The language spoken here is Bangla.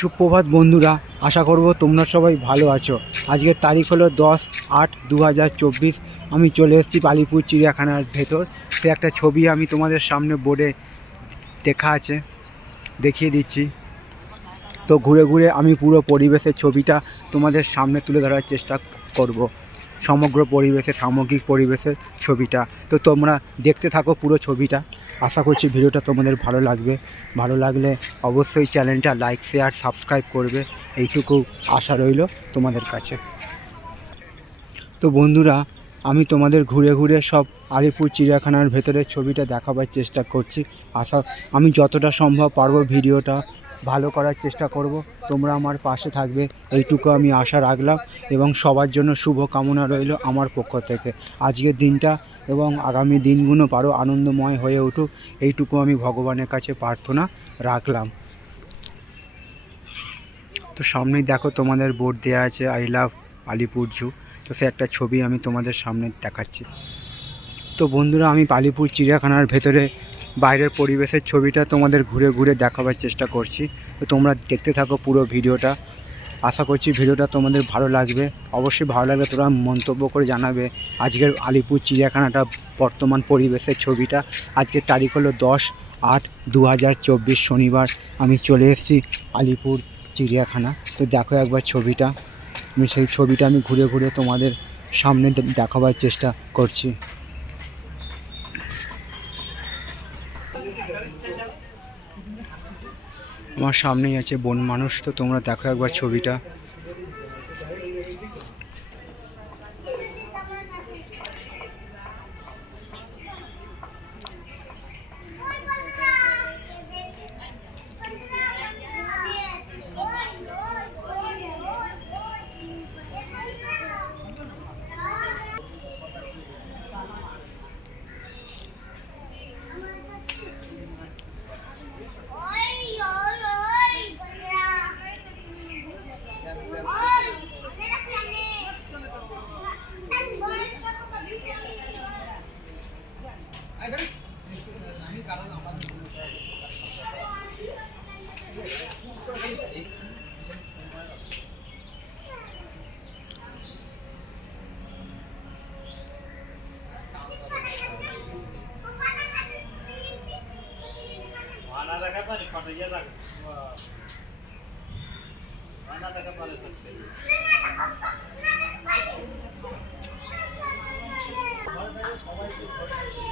সুপ্রভাত বন্ধুরা, আশা করব তোমরা সবাই ভালো আছো। আজকের তারিখ হলো দশ আট দু আমি চলে এসেছি বালিপুর চিড়িয়াখানার ভেতর। সে একটা ছবি আমি তোমাদের সামনে বোর্ডে দেখা আছে, দেখিয়ে দিচ্ছি। তো ঘুরে ঘুরে আমি পুরো পরিবেশের ছবিটা তোমাদের সামনে তুলে ধরার চেষ্টা করব। সমগ্র পরিবেশের, সামগ্রিক পরিবেশের ছবিটা। তো তোমরা দেখতে থাকো পুরো ছবিটা। আশা করছি ভিডিওটা তোমাদের ভালো লাগবে। ভালো লাগলে অবশ্যই চ্যানেলটা লাইক শেয়ার সাবস্ক্রাইব করবে। এইটুকু আশা রইল তোমাদের কাছে। তো বন্ধুরা, আমি তোমাদের ঘুরে ঘুরে সব আলিপুর চিড়িয়াখানার ভেতরের ছবিটা দেখাবার চেষ্টা করছি। আশা, আমি যতটা সম্ভব পারব ভিডিওটা ভালো করার চেষ্টা করব। তোমরা আমার পাশে থাকবে, এইটুকু আমি আশা রাখলাম। এবং সবার জন্য শুভ কামনা রইল আমার পক্ষ থেকে। আজকের দিনটা এবং আগামী দিনগুলো পারো আনন্দময় হয়ে উঠুক। এইটুকু আমি ভগবানের কাছে প্রার্থনা রাখলাম। তো সামনেই দেখো তোমাদের বোর্ড দেওয়া আছে আই লাভ আলিপুর জু তো সে একটা ছবি আমি তোমাদের সামনে দেখাচ্ছি। তো বন্ধুরা, আমি আলিপুর চিড়িয়াখানার ভেতরে বাইরের পরিবেশের ছবিটা তোমাদের ঘুরে ঘুরে দেখাবার চেষ্টা করছি। তো তোমরা দেখতে থাকো পুরো ভিডিওটা। আশা করছি ভিডিওটা তোমাদের ভালো লাগবে। অবশ্যই ভালো লাগলে তোমরা মন্তব্য করে জানাবে। আজকের আলিপুর চিড়িয়াখানাটা বর্তমান পরিবেশের ছবিটা। আজকের তারিখ হলো দশ আট দু শনিবার। আমি চলে এসেছি আলিপুর চিড়িয়াখানা। তো দেখো একবার ছবিটা। আমি সেই ছবিটা আমি ঘুরে ঘুরে তোমাদের সামনে দেখাবার চেষ্টা করছি। আমার সামনেই আছে বন মানুষ তো তোমরা দেখো একবার ছবিটা। টাকা পারে পাঠাইয়া যাক আনা টাকা পারে সবাই